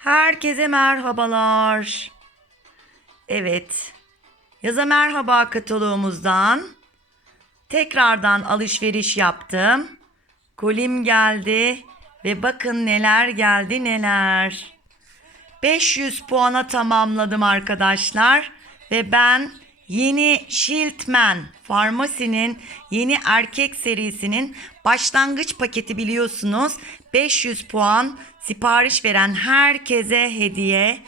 Herkese merhabalar. Evet. Yaza merhaba kataloğumuzdan tekrardan alışveriş yaptım. Kolim geldi ve bakın neler geldi neler. 500 puana tamamladım arkadaşlar ve ben yeni Shieldman Farmasi'nin yeni erkek serisinin başlangıç paketi biliyorsunuz. 500 puan sipariş veren herkese hediye.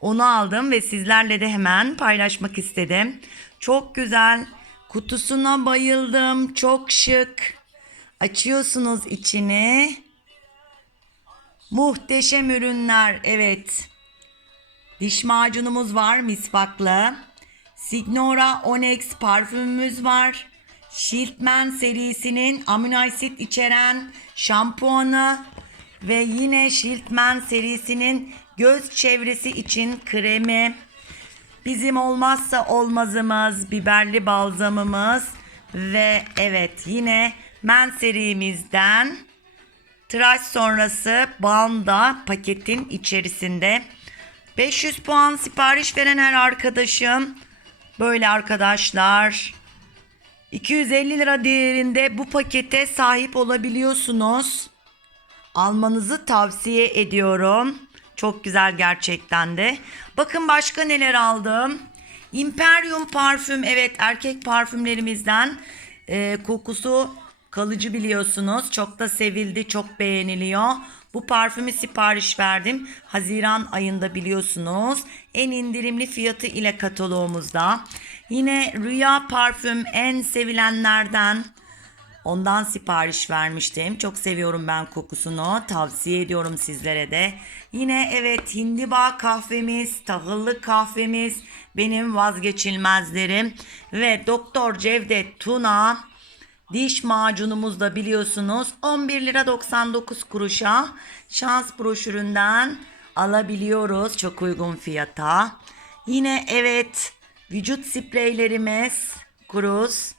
Onu aldım ve sizlerle de hemen paylaşmak istedim. Çok güzel. Kutusuna bayıldım. Çok şık. Açıyorsunuz içini. Muhteşem ürünler. Evet. Diş macunumuz var misvaklı. Signora Onyx parfümümüz var. Shieldman serisinin amino asit içeren şampuanı ve yine Shieldman serisinin göz çevresi için kremi. Bizim olmazsa olmazımız biberli balzamımız ve evet yine men serimizden tıraş sonrası balm da paketin içerisinde. 500 puan sipariş veren her arkadaşım böyle arkadaşlar 250 lira değerinde bu pakete sahip olabiliyorsunuz. Almanızı tavsiye ediyorum. Çok güzel gerçekten de. Bakın başka neler aldım. Imperium parfüm evet erkek parfümlerimizden Ee, kokusu kalıcı biliyorsunuz. Çok da sevildi, çok beğeniliyor. Bu parfümü sipariş verdim. Haziran ayında biliyorsunuz. En indirimli fiyatı ile kataloğumuzda. Yine Rüya parfüm en sevilenlerden. Ondan sipariş vermiştim. Çok seviyorum ben kokusunu. Tavsiye ediyorum sizlere de. Yine evet hindiba kahvemiz, tahıllı kahvemiz benim vazgeçilmezlerim. Ve Doktor Cevdet Tuna diş macunumuz da biliyorsunuz 11 lira 99 kuruşa şans broşüründen alabiliyoruz çok uygun fiyata. Yine evet vücut spreylerimiz Cruz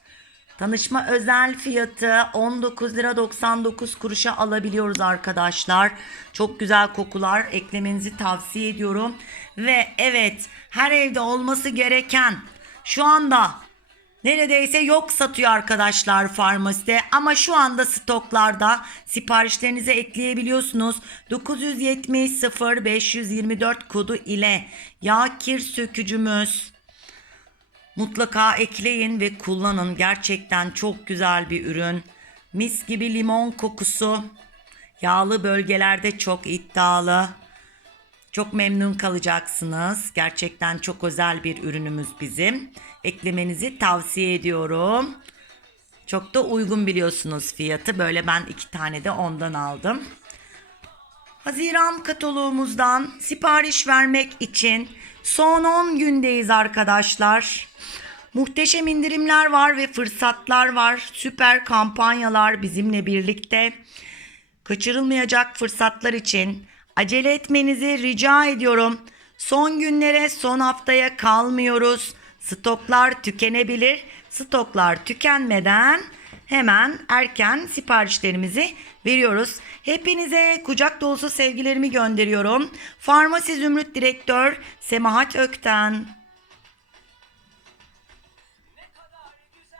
Tanışma özel fiyatı 19 lira 99 kuruşa alabiliyoruz arkadaşlar. Çok güzel kokular eklemenizi tavsiye ediyorum. Ve evet her evde olması gereken şu anda neredeyse yok satıyor arkadaşlar farmaside. Ama şu anda stoklarda siparişlerinize ekleyebiliyorsunuz. 970 0524 kodu ile yağ kir sökücümüz Mutlaka ekleyin ve kullanın. Gerçekten çok güzel bir ürün. Mis gibi limon kokusu. Yağlı bölgelerde çok iddialı. Çok memnun kalacaksınız. Gerçekten çok özel bir ürünümüz bizim. Eklemenizi tavsiye ediyorum. Çok da uygun biliyorsunuz fiyatı. Böyle ben iki tane de ondan aldım. Haziran kataloğumuzdan sipariş vermek için son 10 gündeyiz arkadaşlar. Muhteşem indirimler var ve fırsatlar var. Süper kampanyalar bizimle birlikte. Kaçırılmayacak fırsatlar için acele etmenizi rica ediyorum. Son günlere, son haftaya kalmıyoruz. Stoklar tükenebilir. Stoklar tükenmeden hemen erken siparişlerimizi veriyoruz. Hepinize kucak dolusu sevgilerimi gönderiyorum. Farmasi Zümrüt Direktör Semahat Ökten.